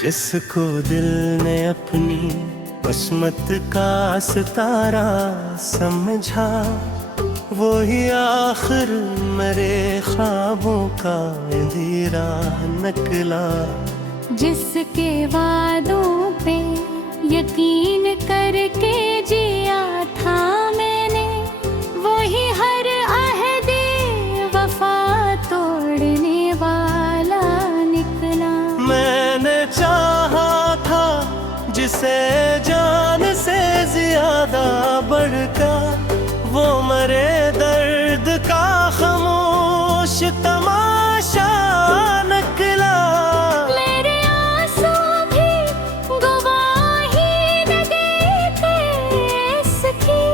जिसको दिल ने अपनी किस्मत का सितारा समझा, वो ही आखिर मेरे ख्वाबों का अंधेरा निकला। जिसके वादों पे यकीन करके जिया था मैंने, वो ही हर अहदे वफा तोड़ने वाला निकला। मैंने चाहा था जिसे जान से ज्यादा बढ़कर, वो मरे दर्द का खामोश तमाशा निकला। मेरे आंसू भी गवाही न देते इसकी,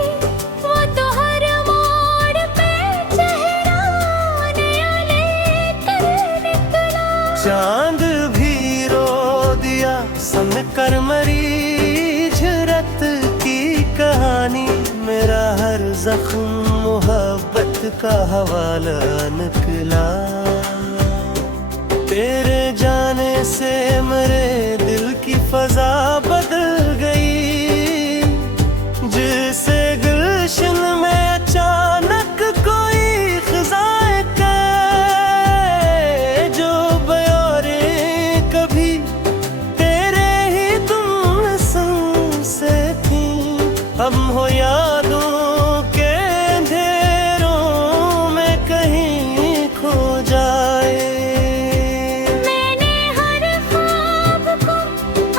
वो तो हर मोड़ पे चेहरा नया लेकर निकला। चांद भी रो दिया सन कर मरीज रत की कहानी, मेरा हर जख्म मोहब्बत का हवाला निकला। तेरे जाने से मेरे दिल की फजा बदल गई, जिसे गुलशन में अचानक कोई खिज़ाएं के जो बयारे कभी तेरे ही तुम संग से थी, अब हो यादों के अंधेरों में कहीं खो जाए। मैंने हर ख्वाब को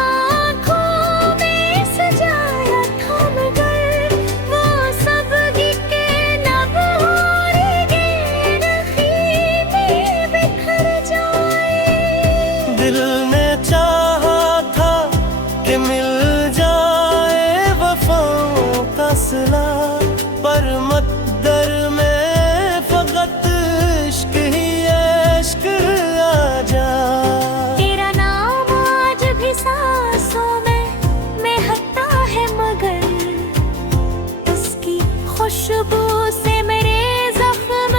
आँखों में सजाया था, मगर वो सब के नभ और गेरखी में बिखर जाए। दिल ने चाहा था कि मिल जाए वफाओं का सिला, पर मकदर में फकत इश्क ही इश्क आ जा। तेरा नाम आज भी सांसों में महकता है, मगर उसकी खुशबू से मेरे जख्म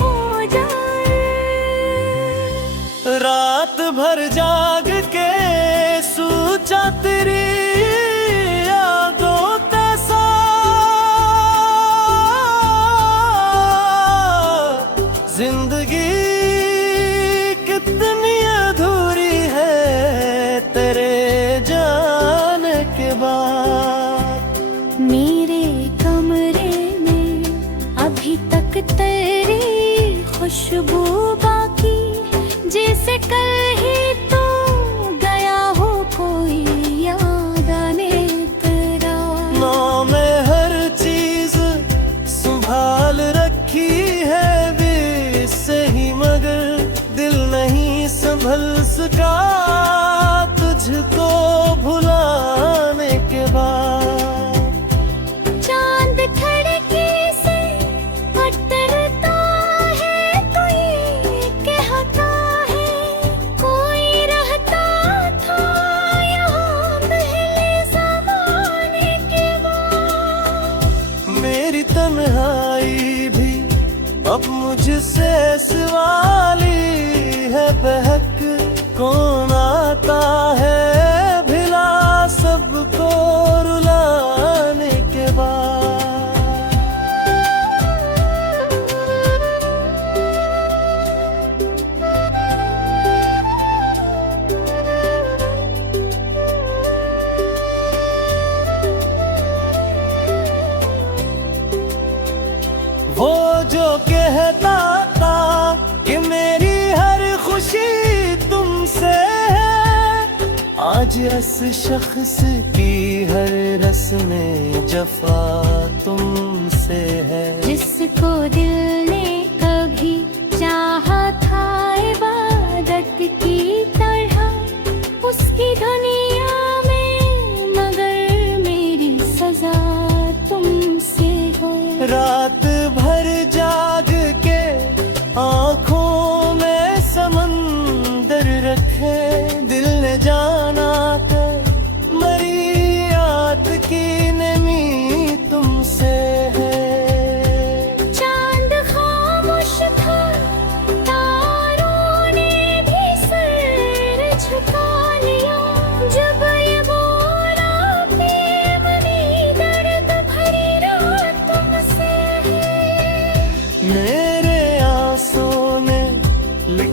हो जाए। रात भर जाग के सोचा तेरी यादों तैसा, जिंदगी कितनी अधूरी है तेरे जाने के बाद। मेरे कमरे में अभी तक तेरी खुशबू बाकी, जैसे कल ही तो गया हो कोई याद आने तेरा। नाम हर चीज संभाल रखी है वे से ही, मगर दिल नहीं संभल सका तुझको भुलाने के बाद। चांद खिड़की से उतरता है तो ये कहता है, कोई रहता था यहाँ पहले ज़माने के बाद। मेरी तन्हाई भी अब मुझसे सवाली है बहक, कौन आता है भिला सबको रुलाने के बाद। वो जो कहता था कि मेरी हर खुशी तुमसे है, आज इस शख्स की हर रस्में जफा तुमसे है। जिसको दिल ने कभी चाहा था इबादत की तरह, उसकी दुनिया में मगर मेरी सजा तुमसे हो। रात भर जाग के आँखों में समंदर रखे, दिल ने जाना था मरी याद की नमी तुमसे है। चांद खामोश था, तारों ने भी सर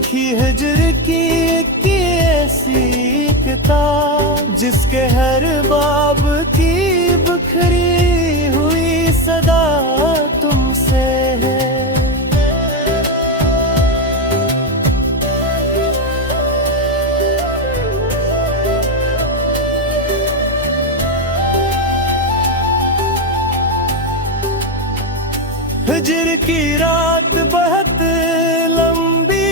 लिखी हिजर की ऐसी किताब जिसके हर बाब की बिखरी हुई सदा तुमसे है। हिजर की रात बहुत लंबी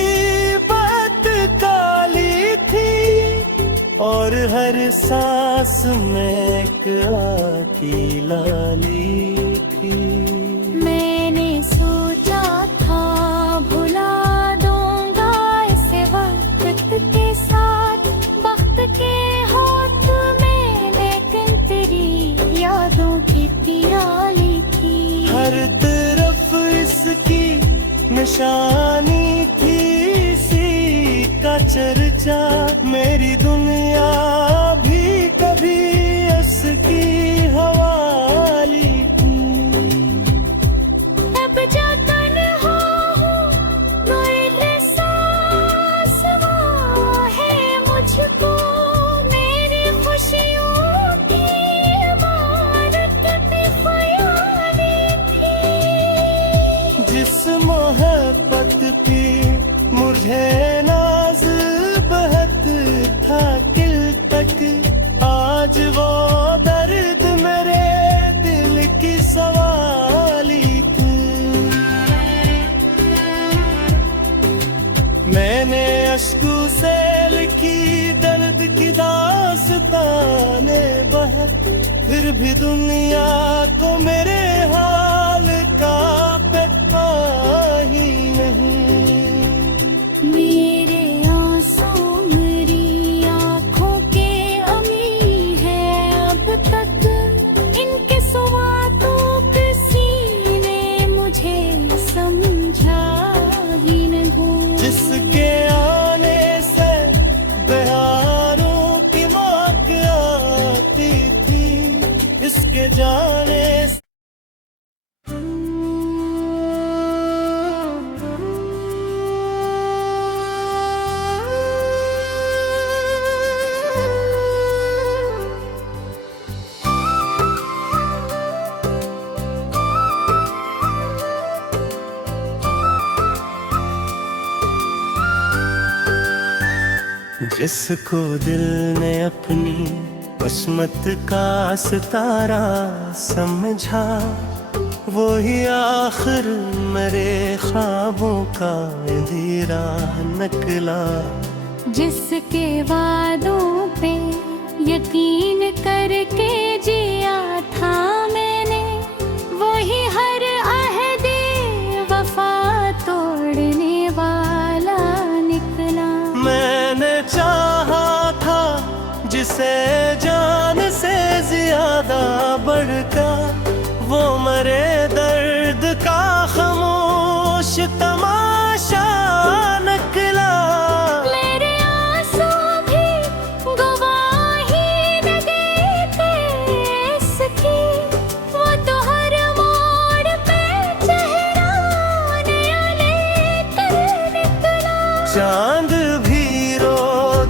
बहुत काली थी और हर सांस में एक आँखी लाली थी। मैंने सोचा था भुला दूंगा इसे वक्त के साथ वक्त के होठ में, लेकिन तेरी यादों की प्याली थी। हर तरफ इसकी निशानी थी, इसी का चर्चा मेरी दुनिया भी कभी इसकी हवाली थी। अब जो तन्हा हूँ कोई एहसास हुआ है मुझको, मेरी खुशियों की इमारत भी ख्याली थी। जिस मोहब्बत की मुझे नाज बहुत था दिल तक, आज वो दर्द मेरे दिल की सवाली थी। मैंने अश्कों से लिखी दर्द की दास्ताने बहुत, फिर भी दुनिया को मेरे हाल का पता ही नहीं। मेरे आंसू मेरी आँखों के अमी है अब तक, इनके सवातों किसी ने मुझे समझा ही नहीं। जिसके आने से बहारों की महक आती थी, इसके जाने से जिसको दिल ने अपनी किस्मत का सितारा समझा, वो ही आखिर मेरे ख्वाबों का अंधेरा निकला। जिसके वादों पे यकीन करके जिया था मैंने, वही हर अहदे वफा तोड़ने वाला निकला। मैंने चाहा था जिसे जान से ज्यादा बढ़कर, वो मरे दर्द का खामोश तमाशा निकला। मेरे आंसू भी गवाही न देते इसकी, वो तो हर मोड़ पे चेहरा नया लेकर निकला। चांद भी रो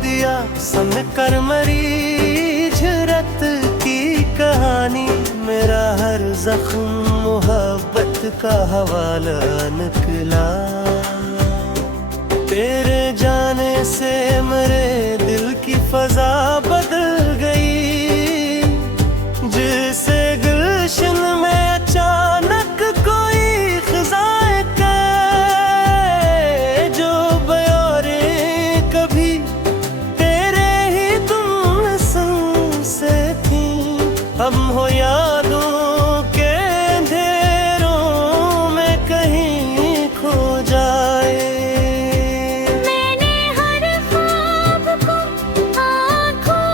दिया सन कर मरीज रत की कहानी, मेरा हर जख्म मोहब्बत का हवाला निकला। तेरे जाने से मेरे दिल की फजा बदल गई, जिसे गुलशन में अचानक कोई खिज़ाएं के जो बयारे कभी तेरे ही तुम संग से थी, हम हो यादों के अंधेरों में कहीं खो जाए। मैंने हर ख्वाब को आँखों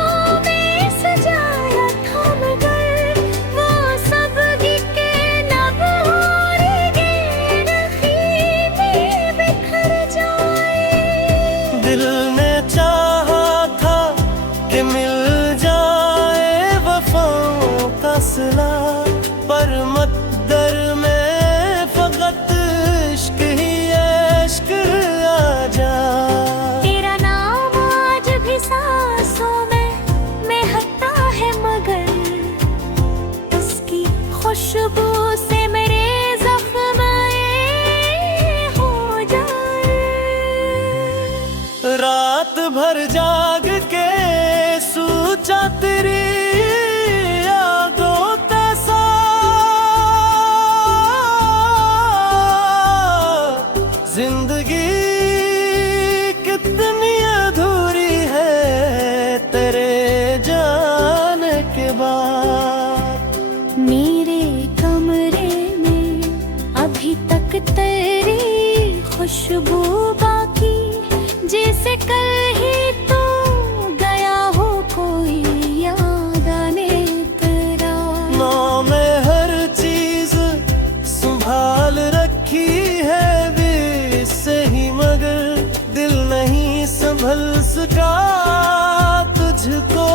खुशबू बाकी, जैसे कल ही तो गया हो कोई याद आने तेरा। नाम में हर चीज संभाल रखी है भी सही, मगर दिल नहीं संभल सका तुझको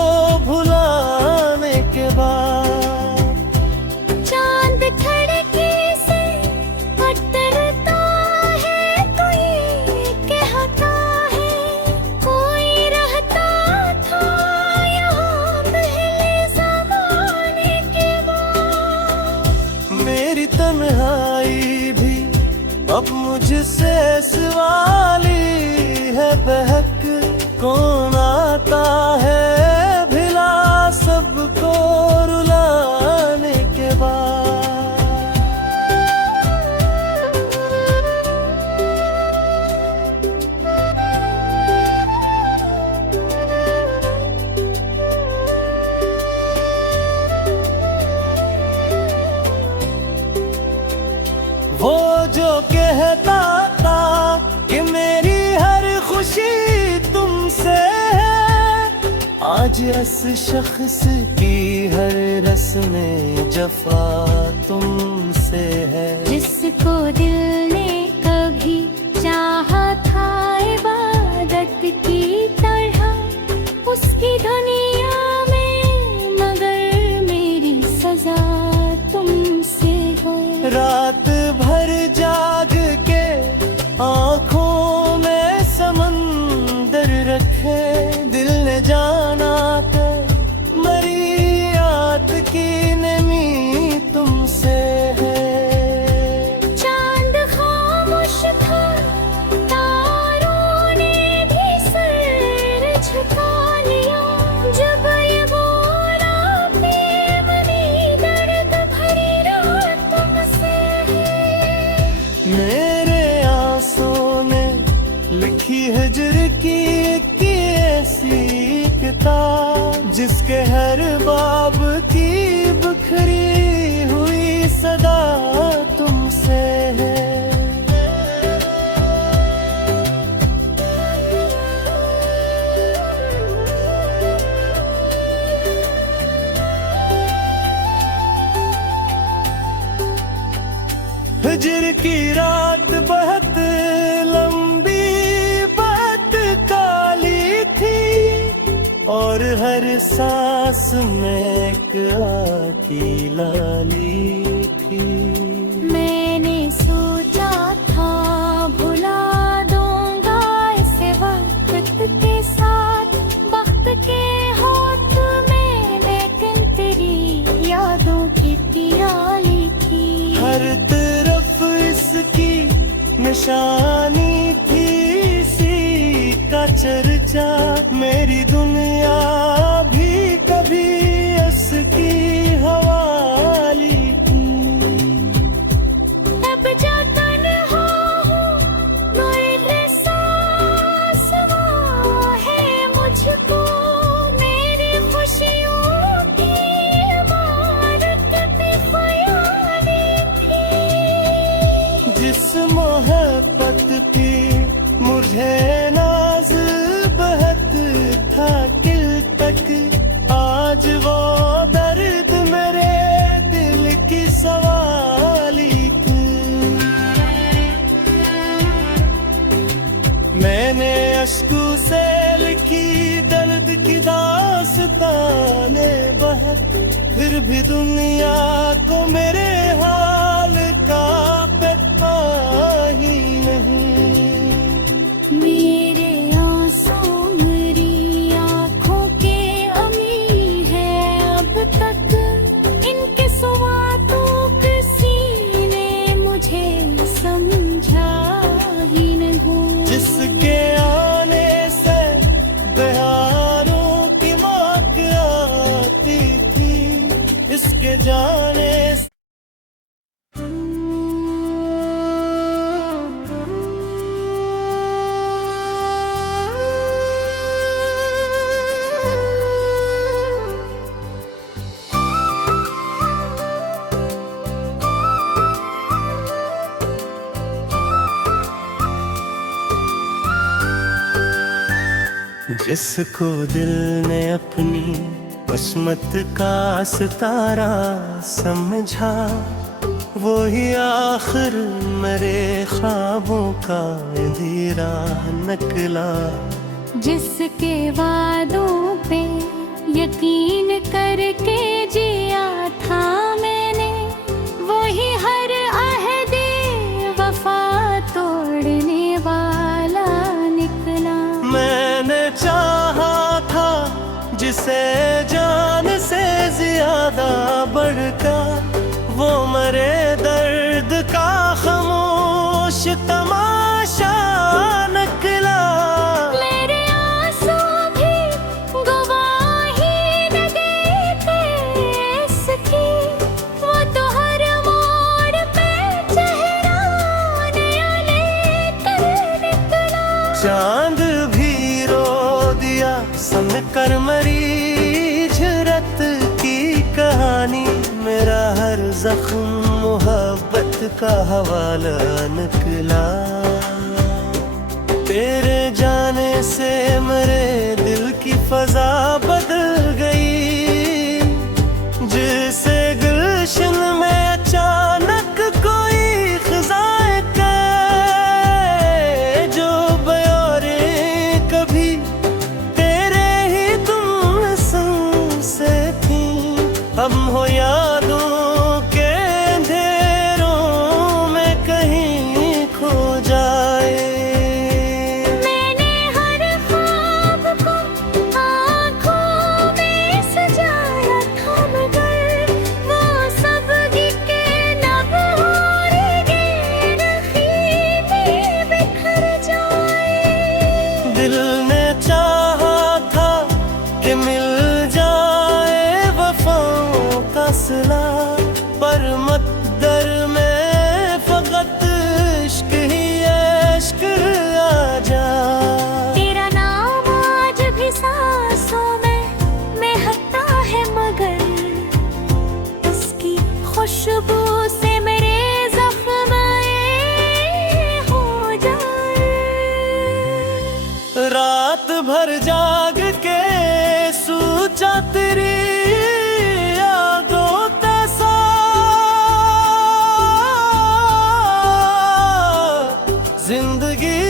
भुलाने के बाद। चांद खिड़की से उतरता है, कोई कहता है कोई रहता था यहाँ पहले ज़माने के बाद। मेरी तन्हाई भी अब मुझसे सवाली है, बहक कौन आता है भिला सबको रुलाने के बाद। वो जो कहता था कि मेरी हर खुशी तुमसे है, आज इस शख्स की हर रस्में जफा तुमसे है। जिसको दिल ने कभी चाहा था इबादत की तरह, उसकी दुनिया में मगर मेरी सजा तुमसे हो। रात भर जाग के आँखों में समंदर रखे, दिल ने जाना कर मरी रात की नमी तुमसे है। चांद खामोश था, तारों ने भी सर झुका लिया, जब ये बोला बेमनी दर्द भरी रात तुमसे है। मेरे आंसुओं ने लिखी हिजर की ऐसी किताब, जिसके हर बाब की बिखरी हुई सदा तुमसे है। हिजर की रात बहुत लंबी बहुत काली थी, और हर सांस में एक आँखी लाली थी। मैंने सोचा था भुला दूंगा इसे वक्त के साथ, वक्त के होठ में लेकिन तेरी यादों की प्याली थी। हर तरफ इसकी निशानी थी, इसी का चर्चा मेरी दुनिया भी कभी इसकी हवाली थी। अब जो तन्हा हूँ, मगर एहसास हुआ है मुझको, मेरी खुशियों की इमारत भी ख्याली थी। जिस मोहब्बत की मुझे नाज बहत था दिल तक, आज वो दर्द मेरे दिल की सवाली थी। मैंने अश्कों से लिखी दर्द की दास्ताने बहुत, फिर भी दुनिया को मेरे हाल का पता ही नहीं। मेरे आंसू मेरी आँखों के अमी है अब तक, इनके सिवा तो किसी ने मुझे समझा ही नहीं। जिसके आने से बहारों की मौत आती थी, इसके जाने जिसको दिल ने अपनी किस्मत का सितारा समझा, वो ही आखिर मेरे ख्वाबों का अंधेरा निकला। जिसके वादों पे यकीन करके जिया था मैंने, वही हर अहदे वफा तोड़ने वाला निकला। मैंने चाहा था जिसे जान से ज्यादा बढ़कर, वो मरे दर्द का खामोश तमाशा निकला। मेरे आंसू भी गवाही न देते इसकी, वो तो हर मोड़ पे चेहरा नया लेकर निकला। चांद भी रो दिया सन कर मरीज रत की कहानी, मेरा हर जख्म मोहब्बत का हवाला निकला। तेरे जाने से मेरे दिल की फजा बदल गई, जिसे गुलशन में अचानक कोई खिज़ाएं के जो बयारे कभी तेरे ही तुम से थी, हम हो यादों के अंधेरों में कहीं खो जाए। मैंने हर ख्वाब को आँखों में सजाया था, मगर वो सब के लब और गिरखी में बिखर जाए। दिल ने चाहा था कि मिल जाए वफाओं का सिला, पर मकदर में फकत इश्क ही इश्क आ जा। तेरा नाम आज भी सांसों में महकता है, मगर उसकी खुशबू से मेरे जख्म हो जाए। रात भर जाग के सोचा तेरी यादों तैसा, जिंदगी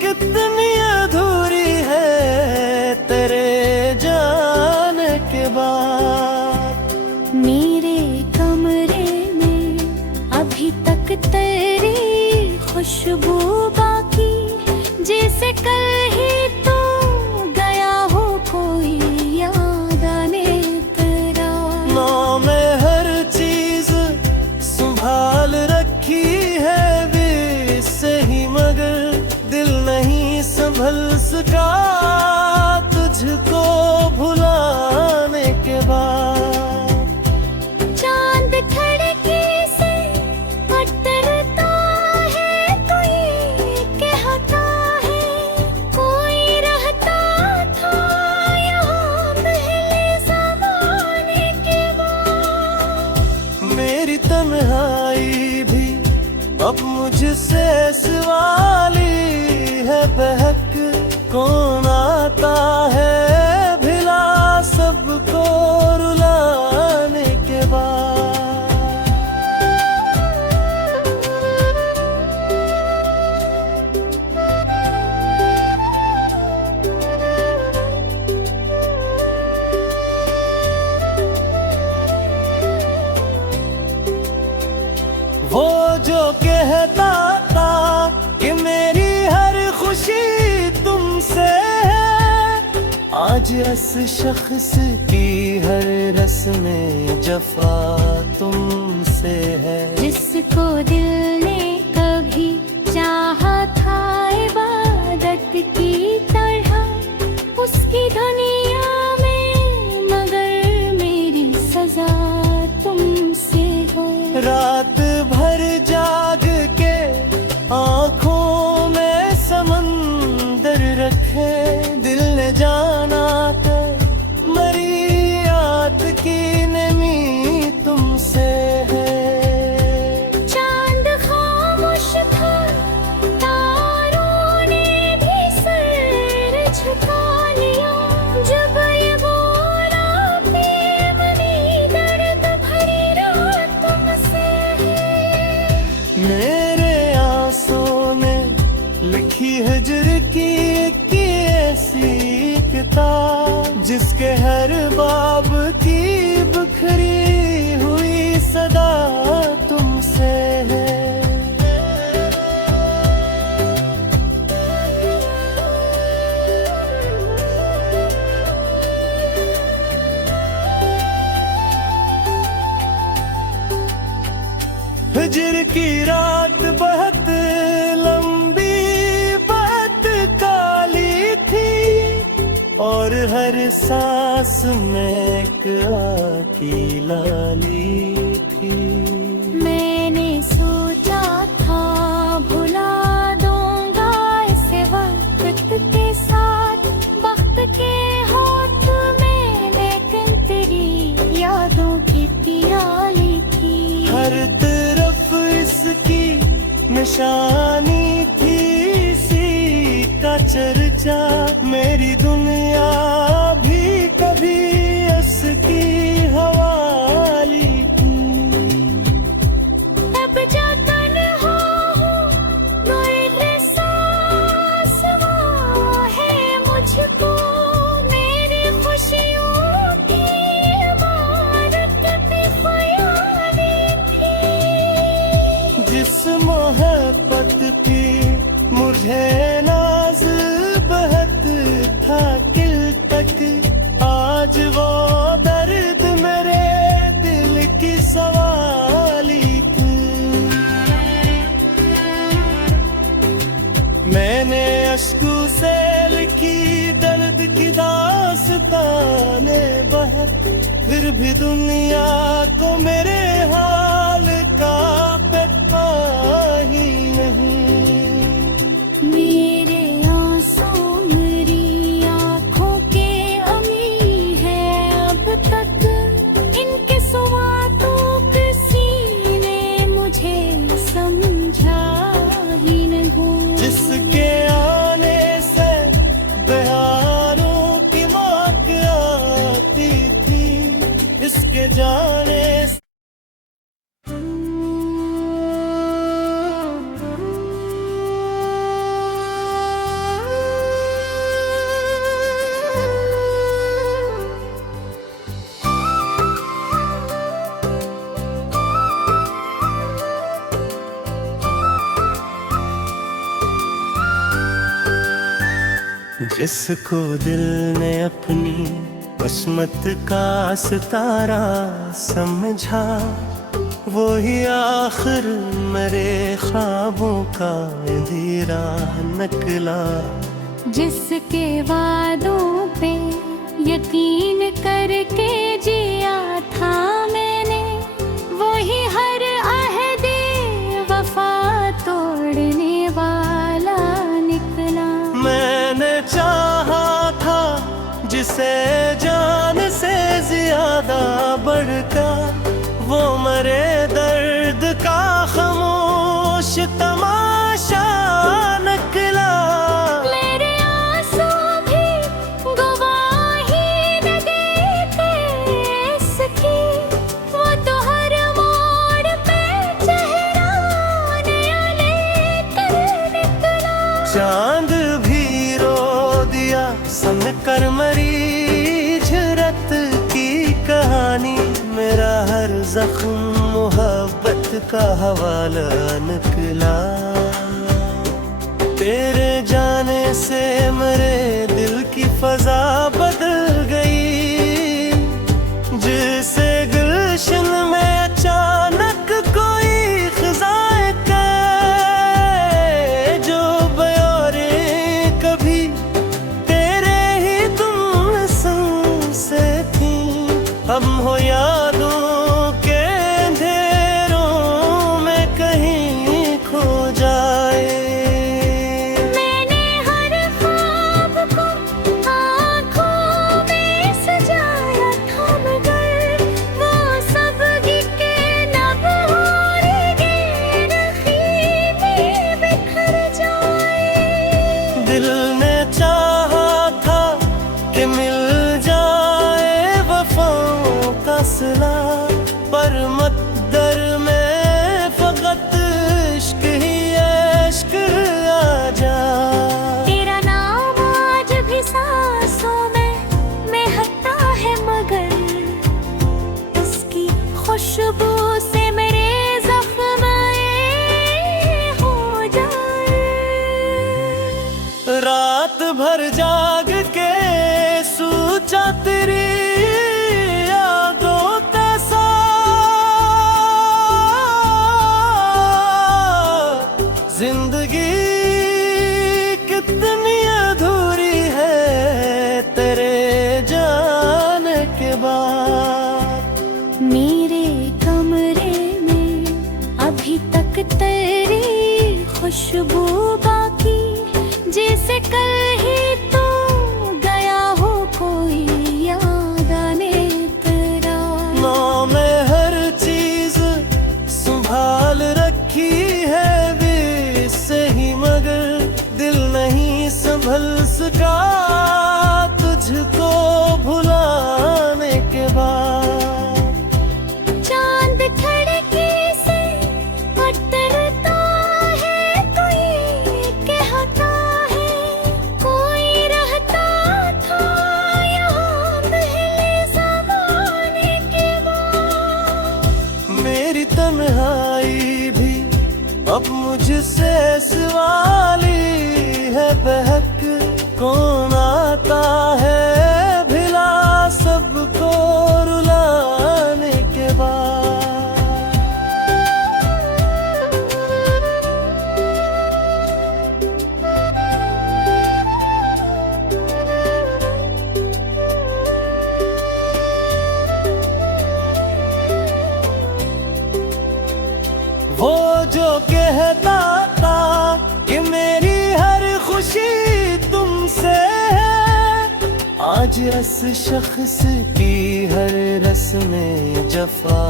कितनी अधूरी है तेरे जाने के बाद। मेरे कमरे में अभी तक तेरी खुशबू बाकी, जैसे कल ही तो गया हो कोई याद आने तेरा। नाम में हर चीज संभाल रखी है भी सही, मगर दिल नहीं संभल सका तुझको भुलाने के बाद। चांद खिड़की से उतरता है, कोई कहता है कोई रहता था यहाँ पहले ज़माने के बाद। मेरी तन्हाई भी अब मुझसे सवाली है बहक, कौन आता है भिला सबको रुलाने के बाद। वो जो कहता था कि मेरी हर खुशी तुमसे है, आज इस शख्स की हर रस्में जफा तुमसे है। जिसको दिल ने कभी चाहा था इबादत की तरह, उसकी दुनिया में मगर मेरी सजा तुमसे हो। रात भर जाग के आँखों में समंदर रखे, दिल ने जाना कर मरी याद की नमी तुमसे है। चांद खामोश था, तारों ने भी सर लिखी हिज्र की ऐसी किताब जिसके हर बाब की बिखरी हुई सदा तुमसे है। हिज्र की रात बहुत लंबी बहुत काली थी और हर सांस में एक आँखी लाली थी। मैंने सोचा था भुला दूंगा इसे वक्त के साथ वक्त के होठ में, लेकिन तेरी यादों की प्याली थी। हर तरफ इसकी निशानी थी, इसी का चर्चा मेरी दुनिया भी कभी उसकी हवाली थी। अब जा तन्हा हूँ, कोई एहसास हुआ है मुझको, मेरी खुशियों की इमारत भी ख्याली थी। जिस मोहब्बत की मुझे नाज बहुत था किल तक, आज वो दर्द मेरे दिल की सवाली थी। मैंने अश्कों से लिखी दर्द की दास्ताने बहुत, फिर भी दुनिया को मेरे हाल का पता ही नहीं। मेरे आंसू मेरी आँखों के अमी है अब तक, इनके सिवा तो किसी ने मुझे समझा ही नहीं। जिसके आने से बयानों की मौत आती थी, इसके जाने से जिसको दिल ने अपनी किस्मत का सितारा समझा, वो ही आखिर मेरे ख्वाबों का अंधेरा निकला। जिसके वादों पे यकीन करके जिया था मैंने, वही हर अहदे वफा तोड़ने वाला निकला। मैंने चाहा था जिसे जान से ज्यादा बढ़कर, वो मरे दर्द का खामोश तमाशा निकला। मेरे आंसू भी गवाही न देते इसकी, वो तो हर मोड़ पे चेहरा नया लेकर निकला। चांद भी रो दिया सन कर मरीज रत की कहानी, मेरा हर जख्म मोहब्बत का हवाला निकला। तेरे जाने से मेरे दिल की फजा बदल गई, जिसे गुलशन में अचानक कोई खिज़ाएं के जो बयारे कभी तेरे ही तुम संग से थी, हम हो यादों के अंधेरों में कहीं खो जाए। मैंने हर ख्वाब को आँखों खुशबू बाकी, जैसे कल ही तो गया हो कोई याद आने तेरा। ना मैं हर चीज संभाल रखी है वे से ही, मगर दिल नहीं संभल सका तुझको भुलाने के बाद। चांद खिड़की से उतरता है तो ये कहता है कोई रहता था यहाँ पहले ज़माने के बाद। मेरी तन्हाई भी अब मुझसे सवाली है, बहक कौन आता है भिला सबको रुलाने के बाद। वो जो कहता था कि मेरी हर खुशी तुमसे है, आज इस शख्स की हर रस्में जफा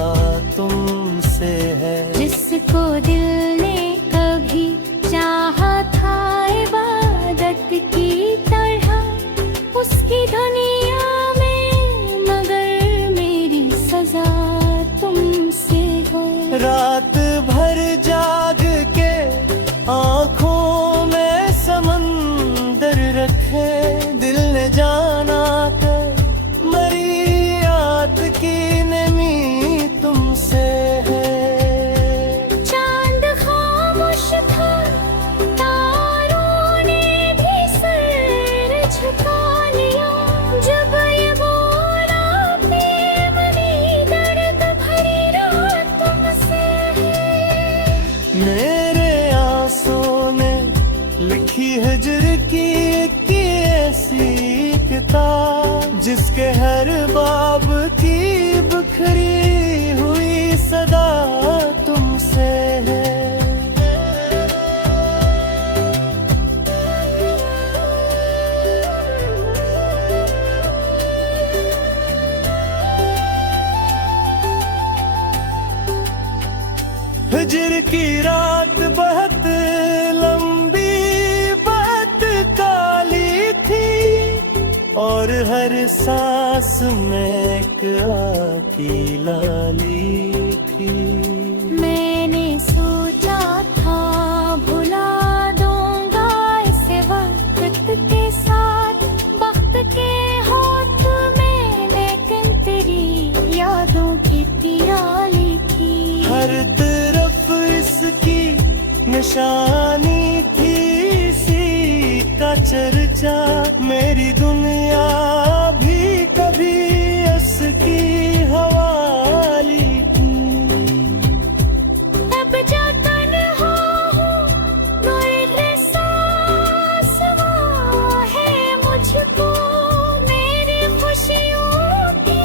तुमसे है। जिसको दिल ने कभी चाहा था इबादत की तरह, उसकी दुनिया में मगर मेरी सजा तुमसे हो। रात भर जाग के आँखों में समंदर रखे, दिल ने जाना कर मरी याद की नमी तुमसे है। चांद खामोश था, तारों ने भी सर झुका लिया, जब ये बोला बेमनी दर्द भरी रात तुमसे है। मेरे आंसुओं ने लिखी हिजर की ऐसी किताब, जिसके हर बाब की बिखरी हुई सदा तुमसे है। हिजर की रात बहुत लंबी बहुत काली थी, और हर सांस में एक आँखी लाली थी। मैंने सोचा था भुला दूंगा इसे वक्त के साथ, वक्त के होठ में, लेकिन तेरी यादों की प्याली थी। हर तरफ इसकी निशानी थी, इसी का चर्चा मेरी दुनिया भी कभी इसकी हवाली थी। अब जा तन्हा हूँ, मुझ एहसास हुआ है मुझको, मेरी खुशियों की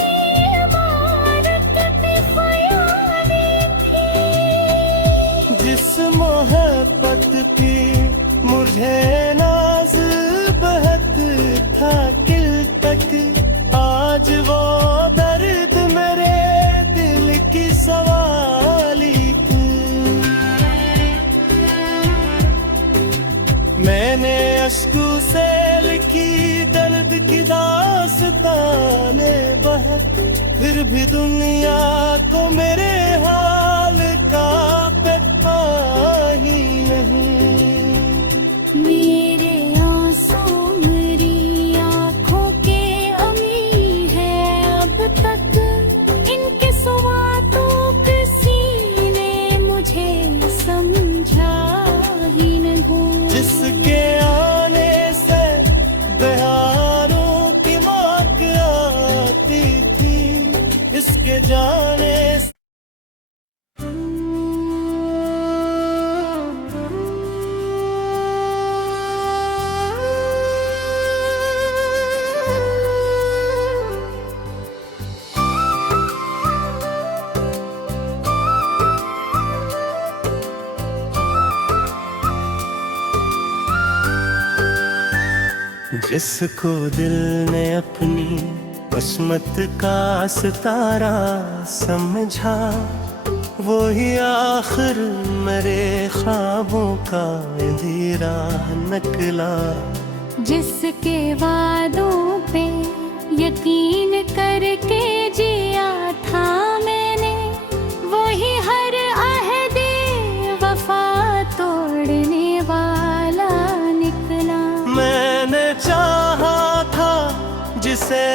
इमारत भी ख्याली थी। जिस मोहब्बत की मुझे नाज बहत था किल तक, आज वो दर्द मेरे दिल की सवाली थी। मैंने अश्कों से लिखी दर्द की दास्ताने बहक, फिर भी दुनिया को मेरे हाल का पता ही नहीं। मेरे आंसू मेरी आँखों के अमी है अब तक, इनके सिवा तो किसी ने मुझे समझा ही नहीं। जिसके आने से बहारों की मौत आती थी, इसके जाने जिसको दिल ने अपनी किस्मत का सितारा समझा, वो ही आखिर मेरे ख्वाबों का अंधेरा निकला। जिसके वादों पे यकीन करके जिया था मैंने, वही हर अहदे वफा तोड़ने वाला निकला। मैंने चाहा था जिसे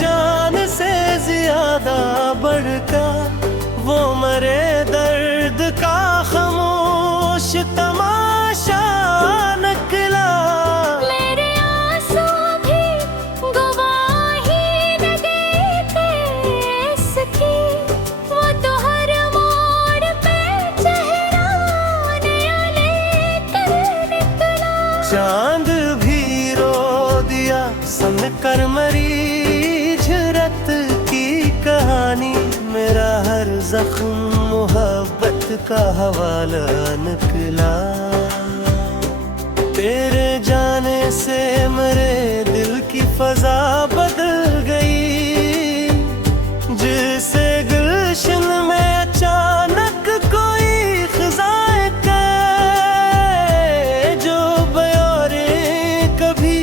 जान से ज्यादा बढ़कर, वो मरे दर्द का खामोश तमाशा निकला। मेरे आंसू भी गवाही न देते इसकी, वो तो हर मोड़ पे चेहरा नया लेकर निकला। चांद भी रो दिया सन कर मरीज रत की कहानी, मेरा हर जख्म मोहब्बत का हवाला निकला। तेरे जाने से मेरे दिल की फजा बदल गई, जिसे गुलशन में अचानक कोई खिज़ाएं के जो बयारे कभी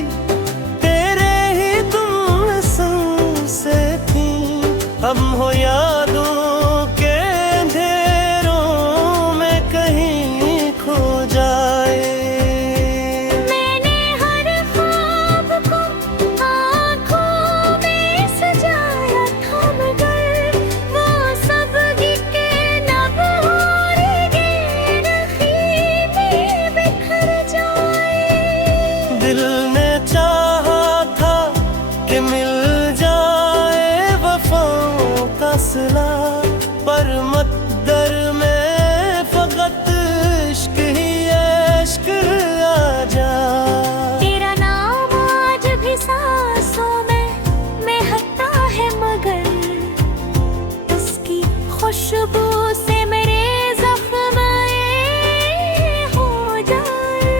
तेरे ही तुम से थी, अब हो यादों के अंधेरों में कहीं खो जाए। मैंने हर ख्वाब को आँखों में सजाया था, मगर वो सब के नभ और नखीबी बिखर जाए। दिल ने चाहा था कि मिल जाए वफाओं का सिला, पर मकदर में फकत इश्क ही इश्क आ जा। तेरा नाम आज भी सांसों में महकता है, मगर उसकी खुशबू से मेरे जख्म हो जाए।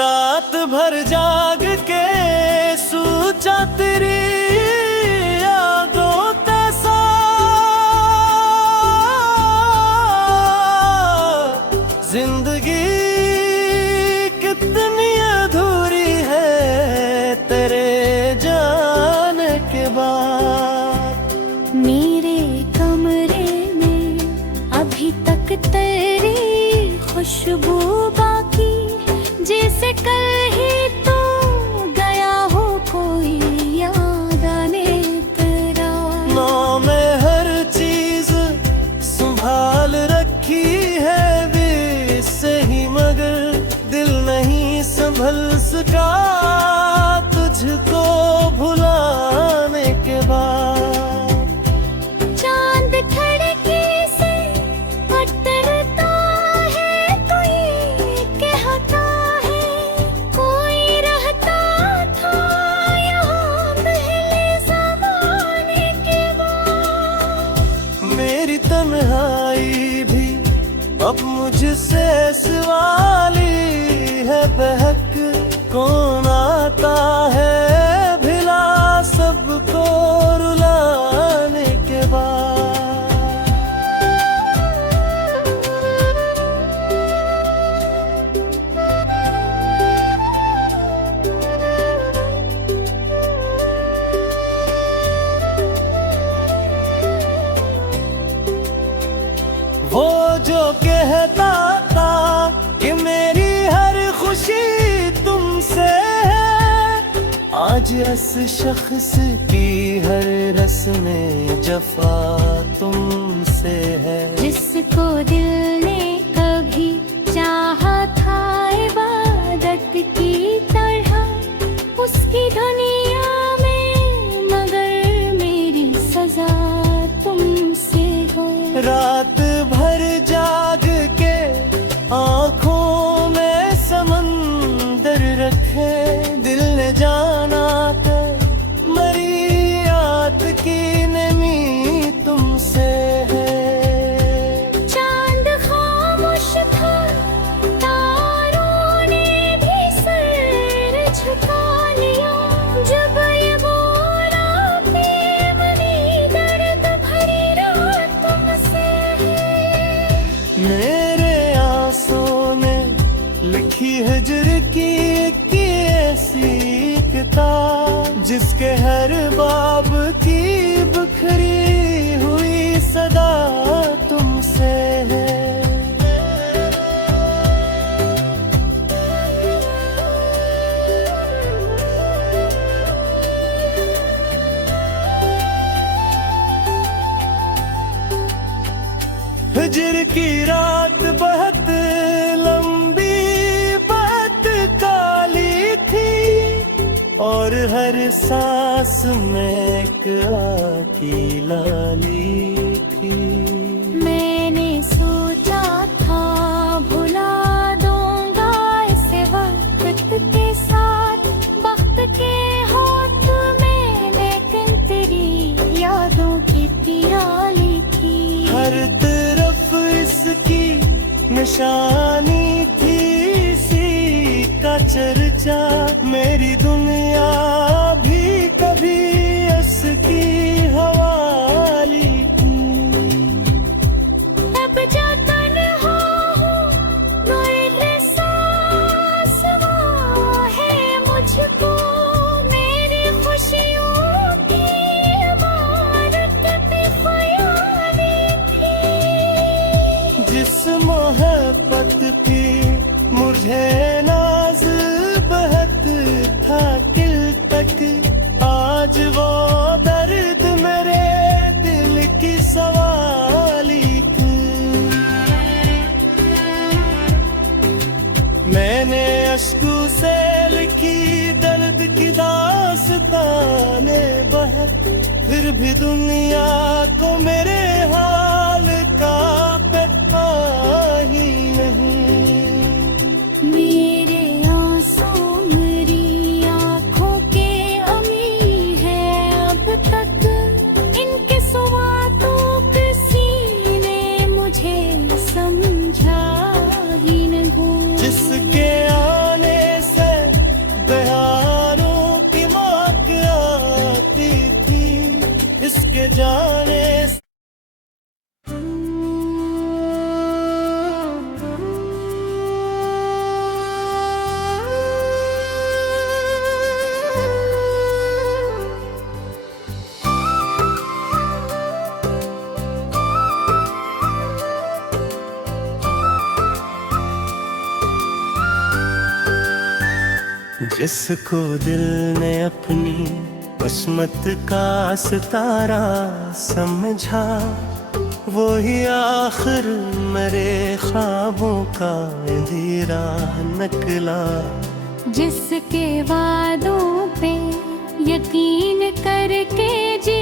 रात भर जाग के सोचा तेरी यादों तैसा, जिंदगी कितनी अधूरी है तेरे जाने के बाद। मेरे कमरे में अभी तक तेरी खुशबू बाकी, जैसे कल ही तो गया हो कोई याद आने तेरा। नाम हर चीज संभाल रखी है वे से ही, मगर दिल नहीं संभल सका तुझको भुलाने के बाद। चांद खिड़की से उतरता है, कोई कहता है कोई रहता था यहाँ पहले ज़माने के बाद। मेरी तन्हाई भी अब मुझसे सवाली है बहक, कौन आता है भिला सबको रुलाने के बाद। वो जो कहता था कि मेरी हर खुशी तुमसे है, आज इस शख्स की हर रस्म जफा तुमसे है। जिसको दिल ने कभी चाहा था इबादत की तरह, उसकी दुनिया में मगर मेरी सजा तुमसे हो। रात भर जाग के आँखों में समंदर रखे, दिल ने जाना था मरी रात की नमी तुमसे है। मेरे आंसुओं ने लिखी हिज्र की ऐसी किताब, जिसके हर बाब की बिखरी हुई सदा तुमसे है। हिज्र की रात बहुत लंबी, बहुत काली थी, और हर सांस में एक आकी लाली थी। मैंने सोचा था भुला दूंगा इसे वक्त के साथ, वक्त के होठ में, लेकिन तेरी यादों की प्याली थी। हर तरफ इसकी निशानी थी, इसी का चर्चा, मेरी दुनिया भी कभी इसकी हवाली थी। अब जो तन्हा हूँ, दर्द सांस वो है मुझको, मेरी खुशियों की इमारत भी ख्याली थी। जिस मोहब्बत की मुझे नाज बहुत था किल तक, आज वो दर्द मेरे दिल की सवाली थी। मैंने अश्कों से लिखी दर्द की दास्ताने बहुत, फिर भी दुनिया को मेरे हाल का पता ही नहीं। मेरे आंसू मेरी आँखों के अमी है अब तक, इनके सिवा तो किसी ने मुझे समझा ही नहीं। जिसके आने से बहारों की महक आती थी, इसके जाने से जिसको दिल ने अपनी किस्मत का सितारा समझा, वो ही आखिर मेरे ख्वाबों का अंधेरा निकला। जिसके वादों पे यकीन करके जी